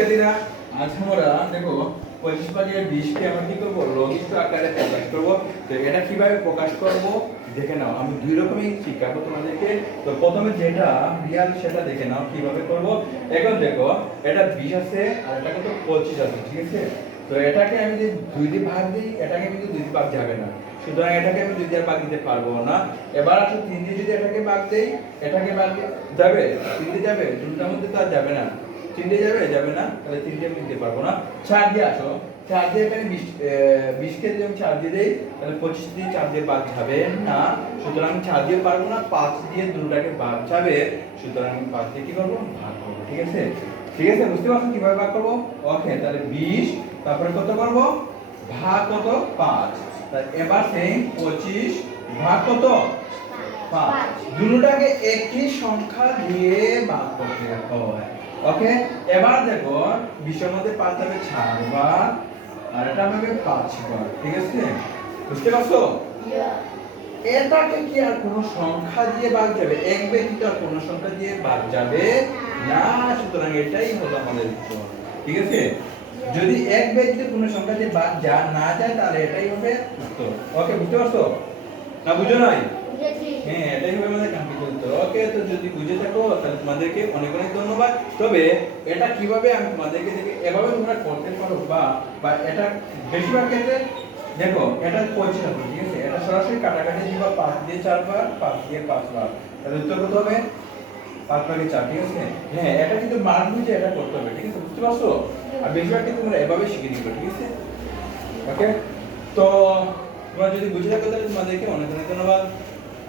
শিক্ষার্থীরা? আজ আমরা দেখো পঁচিশ পাঁচের বিশকে আমরা কি করব? লঘিষ্ঠ আকারে প্রকাশ করব। তো এটা কীভাবে প্রকাশ করব? দেখে নাও, আমি দুই রকমই শিখাবো তোমাদেরকে। তো প্রথমে যেটা রিয়াল সেটা দেখে নাও, কীভাবে করব। এখন দেখো, এটা বিশ আছে, আর এটা কিন্তু পঁচিশ আছে, ঠিক আছে? তো এটাকে আমি যদি দুই দিয়ে ভাগ দিই, এটাকে কিন্তু দুই দিয়ে ভাগ যাবে না। সুতরাং এটাকে আমি দুই দিয়ে ভাগ দিতে পারব না। এবার আসো, তিন দিয়ে যদি এটাকে ভাগ দেই, এটাকে ভাগ যাবে? তিন দিয়ে যাবে? দুটার মধ্যে তো আর যাবে না। তিনটে যাবে যাবে না? তাহলে তিনটে আমি দিতে পারব না। চার দিয়ে আসো। চার দিয়ে এখানে বিশ যদি আমি চার দিয়ে দেই তাহলে পঁচিশ দিয়ে চার দিয়ে বাদ যাবে না। সুতরাং আমি চার দিয়ে পারব না পাঁচ দিয়ে দুটাকে বাদ যাবে। সুতরাং আমি পাঁচ দিয়ে কি করব? ভাগ করব ঠিক আছে? ঠিক আছে বুঝতে পারছ কীভাবে ভাগ করব? ওকে তাহলে বিশ তারপরে কত করব? ভাগ কত? পাঁচ। এবার সেই পঁচিশ ভাগ কত? পাঁচ। দুটোটাকে একই সংখ্যা দিয়ে ভাগ করতে হয় ওকে এবার দেখো বিশের মধ্যে পাঁচ যাবে চারবার আর এটা হবে পাঁচবার ঠিক আছে? বুঝতে পারছ? এটাকে কি আর কোনো সংখ্যা দিয়ে ভাগ যাবে? এক ব্যতীত আর কোনো সংখ্যা দিয়ে ভাগ যাবে? না সুতরাং এটাই হলো আমাদের উত্তর ঠিক আছে? যদি এক ব্যতীত কোনো সংখ্যা দিয়ে ভাগ যা না যায় তাহলে এটাই হবে উত্তর। ওকে বুঝতে পারছ? না বুঝো নাই? হ্যাঁ এটাই হবে আমাদের কাঙ্ক্ষিত উত্তর ওকে তো যদি বুঝে থাকো, তাহলে তোমাদেরকে অনেক অনেক ধন্যবাদ। তবে এটা কীভাবে আমি তোমাদেরকে দেখে, এভাবে তোমরা করতে পারো বা বা এটা বেশিরভাগ ক্ষেত্রে, দেখো, এটা পঁচিশ হবে ঠিক আছে? এটা সরাসরি কাটাকাটি দিবা পাঁচ দিয়ে চারবার পাঁচ দিয়ে পাঁচবার। তাহলে উত্তর কত হবে? পাঁচ ভাগে চার, ঠিক আছে? হ্যাঁ এটা কিন্তু মান বুঝে এটা করতে হবে, ঠিক আছে? বুঝতে পারছ? আর বেশিরভাগ ক্ষেত্রে তোমরা এভাবে শিখে নিবে, ঠিক আছে? ওকে? তো তোমরা যদি বুঝে থাকো, তাহলে তোমাদেরকে অনেক অনেক ধন্যবাদ।